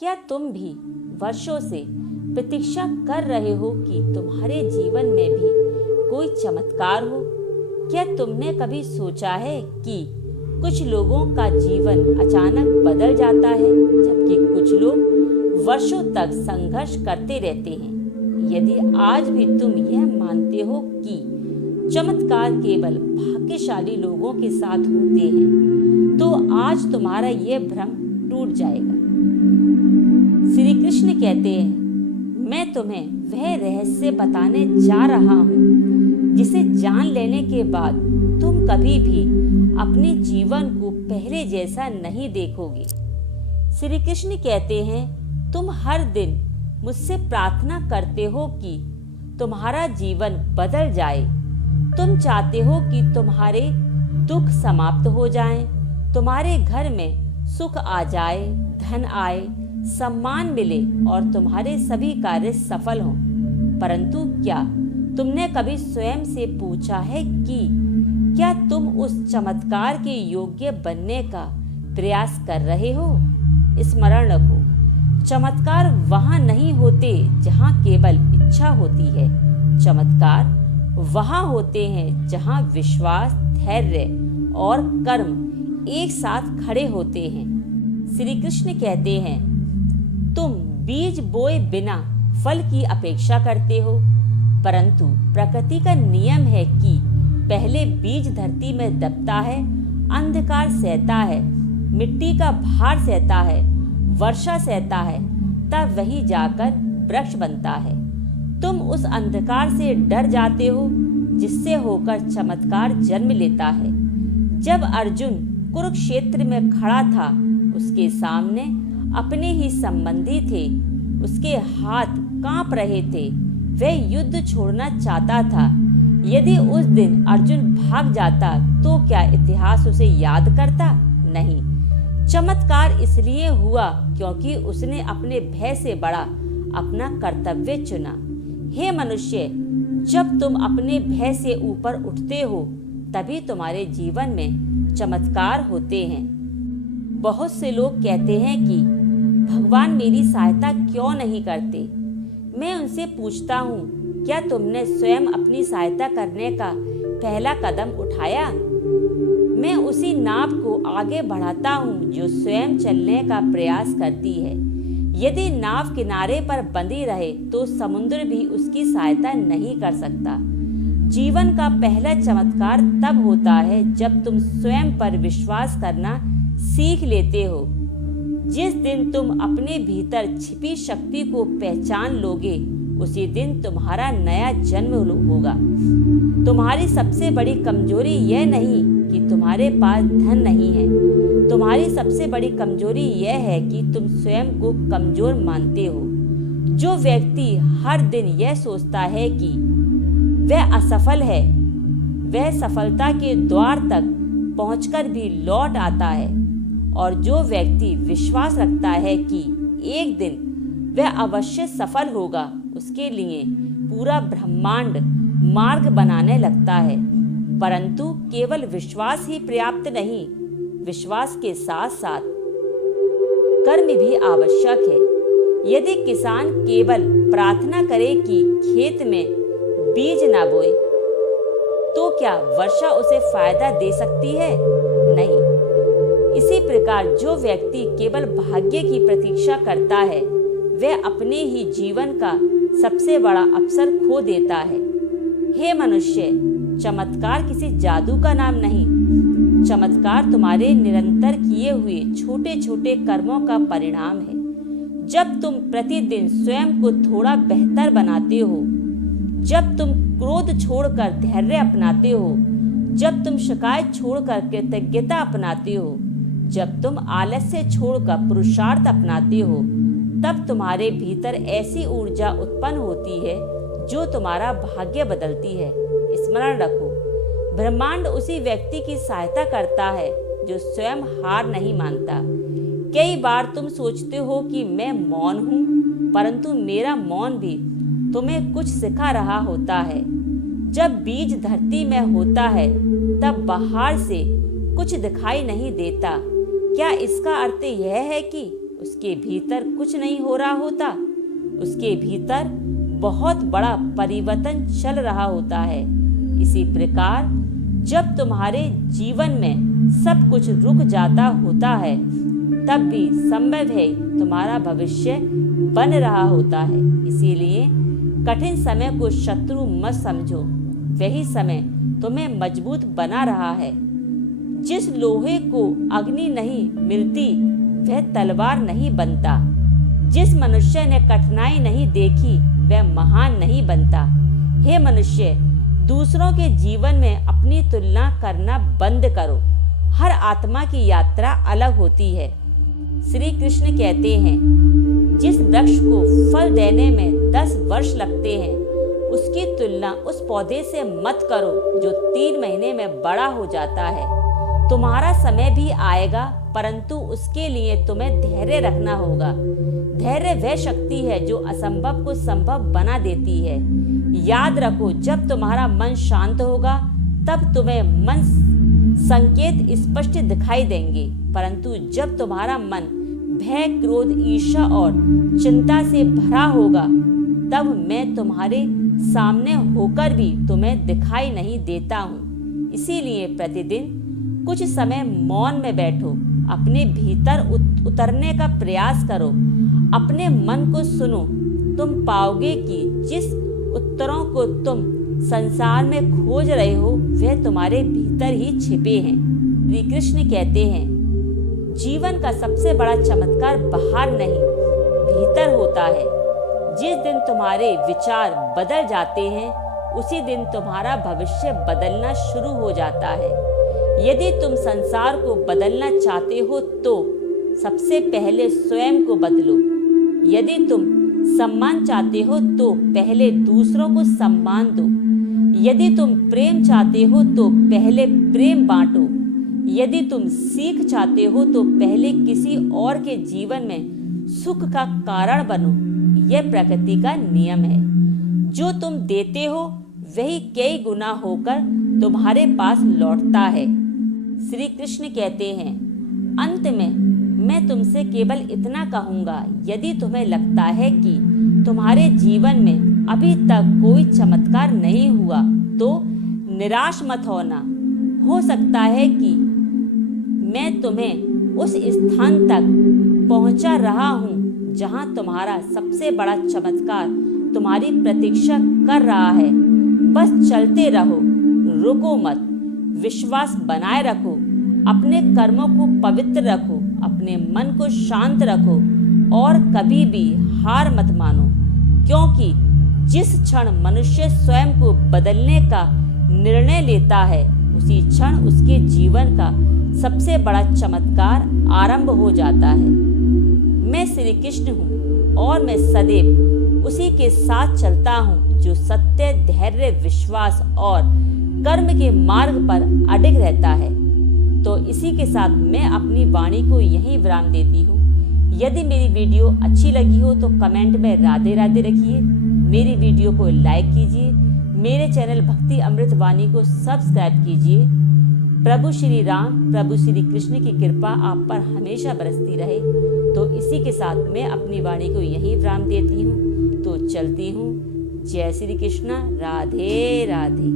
क्या तुम भी वर्षों से प्रतीक्षा कर रहे हो कि तुम्हारे जीवन में भी कोई चमत्कार हो? क्या तुमने कभी सोचा है कि कुछ लोगों का जीवन अचानक बदल जाता है, जबकि कुछ लोग वर्षों तक संघर्ष करते रहते हैं? यदि आज भी तुम यह मानते हो कि चमत्कार केवल भाग्यशाली लोगों के साथ होते हैं, तो आज तुम्हारा यह भ्रम टूट जाएगा। श्री कृष्ण कहते हैं, मैं तुम्हें वह रहस्य बताने जा रहा हूँ जिसे जान लेने के बाद तुम कभी भी अपने जीवन को पहले जैसा नहीं देखोगे। श्री कृष्ण कहते हैं, तुम हर दिन मुझसे प्रार्थना करते हो कि तुम्हारा जीवन बदल जाए। तुम चाहते हो कि तुम्हारे दुख समाप्त हो जाएं, तुम्हारे घर में सुख आ जाए, धन आए, सम्मान मिले और तुम्हारे सभी कार्य सफल हों। परंतु क्या तुमने कभी स्वयं से पूछा है कि क्या तुम उस चमत्कार के योग्य बनने का प्रयास कर रहे हो? स्मरण रखो, चमत्कार वहां नहीं होते जहां केवल इच्छा होती है। चमत्कार वहां होते हैं जहां विश्वास, धैर्य और कर्म एक साथ खड़े होते हैं। श्री कृष्ण कहते हैं, तुम बीज बोए बिना फल की अपेक्षा करते हो, परंतु प्रकृति का नियम है कि पहले बीज धरती में दबता है, अंधकार सहता है, मिट्टी का भार सहता है, वर्षा सहता है, तब वही जाकर वृक्ष बनता है। तुम उस अंधकार से डर जाते हो जिससे होकर चमत्कार जन्म लेता है। जब अर्जुन कुरुक्षेत्र में खड़ा था, उसके सामने अपने ही संबंधी थे, उसके हाथ कांप रहे थे, वह युद्ध छोड़ना चाहता था। यदि उस दिन अर्जुन भाग जाता तो क्या इतिहास उसे याद करता? नहीं। चमत्कार इसलिए हुआ क्योंकि उसने अपने भय से बड़ा अपना कर्तव्य चुना। हे मनुष्य, जब तुम अपने भय से ऊपर उठते हो तभी तुम्हारे जीवन में चमत्कार होते हैं। बहुत से लोग कहते हैं कि भगवान मेरी सहायता क्यों नहीं करते? मैं उनसे पूछता हूँ, क्या तुमने स्वयं अपनी सहायता करने का पहला कदम उठाया? मैं उसी नाव को आगे बढ़ाता हूँ जो स्वयं चलने का प्रयास करती है। यदि नाव किनारे पर बंधी रहे तो समुद्र भी उसकी सहायता नहीं कर सकता। जीवन का पहला चमत्कार तब होता है जब तुम स्वयं पर विश्वास करना सीख लेते हो। जिस दिन तुम अपने भीतर छिपी शक्ति को पहचान लोगे, उसी दिन तुम्हारा नया जन्म होगा। तुम्हारी सबसे बड़ी कमजोरी यह नहीं कि तुम्हारे पास धन नहीं है। तुम्हारी सबसे बड़ी कमजोरी यह है कि तुम स्वयं को कमजोर मानते हो। जो व्यक्ति हर दिन यह सोचता है कि वह असफल है, वह सफलता के द्वार तक पहुंचकर भी लौट आता है। और जो व्यक्ति विश्वास रखता है कि एक दिन वह अवश्य सफल होगा, उसके लिए पूरा ब्रह्मांड मार्ग बनाने लगता है। परंतु केवल विश्वास ही पर्याप्त नहीं, विश्वास के साथ साथ कर्म भी आवश्यक है। यदि किसान केवल प्रार्थना करे कि खेत में बीज ना बोए, तो क्या वर्षा उसे फायदा दे सकती है? नहीं। इसी प्रकार जो व्यक्ति केवल भाग्य की प्रतीक्षा करता है, वह अपने ही जीवन का सबसे बड़ा अवसर खो देता है। हे मनुष्य, चमत्कार किसी जादू का नाम नहीं। चमत्कार तुम्हारे निरंतर किए हुए छोटे छोटे कर्मों का परिणाम है। जब तुम प्रतिदिन स्वयं को थोड़ा बेहतर बनाते हो, जब तुम क्रोध छोड़कर धैर्य अपनाते हो, जब तुम शिकायत छोड़कर कृतज्ञता अपनाते हो, जब तुम आलस्य छोड़कर पुरुषार्थ अपनाते हो, तब तुम्हारे भीतर ऐसी ऊर्जा उत्पन्न होती है जो तुम्हारा भाग्य बदलती है। स्मरण रखो, ब्रह्मांड उसी व्यक्ति की सहायता करता है जो स्वयं हार नहीं मानता। कई बार तुम सोचते हो कि मैं मौन हूँ, परंतु मेरा मौन भी तुम्हें कुछ सिखा रहा होता है। जब बीज धरती में होता है तब बाहर से कुछ दिखाई नहीं देता। क्या इसका अर्थ यह है कि उसके भीतर कुछ नहीं हो रहा होता, उसके भीतर बहुत बड़ा परिवर्तन चल रहा होता है। इसी प्रकार जब तुम्हारे जीवन में सब कुछ रुक जाता होता है, तब भी संभव है तुम्हारा भविष्य बन रहा होता है। इसीलिए कठिन समय को शत्रु मत समझो, वही समय तुम्हें मजबूत बना रहा है। जिस लोहे को अग्नि नहीं मिलती वह तलवार नहीं बनता। जिस मनुष्य ने कठिनाई नहीं देखी वह महान नहीं बनता। हे मनुष्य, दूसरों के जीवन में अपनी तुलना करना बंद करो। हर आत्मा की यात्रा अलग होती है। श्री कृष्ण कहते हैं, जिस वृक्ष को फल देने में 10 वर्ष लगते हैं, उसकी तुलना उस पौधे से मत करो जो 3 महीने में बड़ा हो जाता है। तुम्हारा समय भी आएगा, परंतु उसके लिए तुम्हें धैर्य रखना होगा। धैर्य वह शक्ति है जो असंभव को संभव बना देती है। याद रखो, जब तुम्हारा मन शांत होगा तब तुम्हें मन संकेत स्पष्ट दिखाई देंगे, परंतु जब तुम्हारा मन भय, क्रोध, ईर्ष्या और चिंता से भरा होगा तब मैं तुम्हारे सामने होकर भी तुम्हें दिखाई नहीं देता हूँ। इसीलिए प्रतिदिन कुछ समय मौन में बैठो, अपने भीतर उतरने का प्रयास करो, अपने मन को सुनो। तुम पाओगे कि जिस उत्तरों को तुम संसार में खोज रहे हो वह तुम्हारे भीतर ही छिपे हैं। श्री कृष्ण कहते हैं, जीवन का सबसे बड़ा चमत्कार बाहर नहीं भीतर होता है। जिस दिन तुम्हारे विचार बदल जाते हैं उसी दिन तुम्हारा भविष्य बदलना शुरू हो जाता है। यदि तुम संसार को बदलना चाहते हो तो सबसे पहले स्वयं को बदलो। यदि तुम सम्मान चाहते हो तो पहले दूसरों को सम्मान दो। यदि तुम प्रेम चाहते हो तो पहले प्रेम बांटो। यदि तुम सीख चाहते हो तो पहले किसी और के जीवन में सुख का कारण बनो। यह प्रकृति का नियम है। जो तुम देते हो वही कई गुना होकर तुम्हारे पास लौटता है। श्री कृष्ण कहते हैं, अंत में मैं तुमसे केवल इतना कहूँगा, यदि तुम्हें लगता है कि तुम्हारे जीवन में अभी तक कोई चमत्कार नहीं हुआ तो निराश मत होना। हो सकता है कि मैं तुम्हें उस स्थान तक पहुंचा रहा हूं जहां तुम्हारा सबसे बड़ा चमत्कार तुम्हारी प्रतीक्षा कर रहा है। बस चलते रहो, रुको मत, विश्वास बनाए रखो, अपने कर्मों को पवित्र रखो, अपने मन को शांत रखो और कभी भी हार मत मानो, क्योंकि जिस क्षण मनुष्य स्वयं को बदलने का निर्णय लेता है उसी क्षण उसके जीवन का सबसे बड़ा चमत्कार आरंभ हो जाता है। मैं श्री कृष्ण हूँ और मैं सदैव उसी के साथ चलता हूँ जो सत्य, धैर्य, विश्वास और कर्म के मार्ग पर अडिग रहता है। तो इसी के साथ मैं अपनी वाणी को यहीं विराम देती हूँ। यदि मेरी वीडियो अच्छी लगी हो तो कमेंट में राधे राधे रखिए, मेरी वीडियो को लाइक कीजिए, मेरे चैनल भक्ति अमृत वाणी को सब्सक्राइब कीजिए। प्रभु श्री राम, प्रभु श्री कृष्ण की कृपा आप पर हमेशा बरसती रहे। तो इसी के साथ मैं अपनी वाणी को यहीं विराम देती हूँ। तो चलती हूँ। जय श्री कृष्ण, राधे राधे।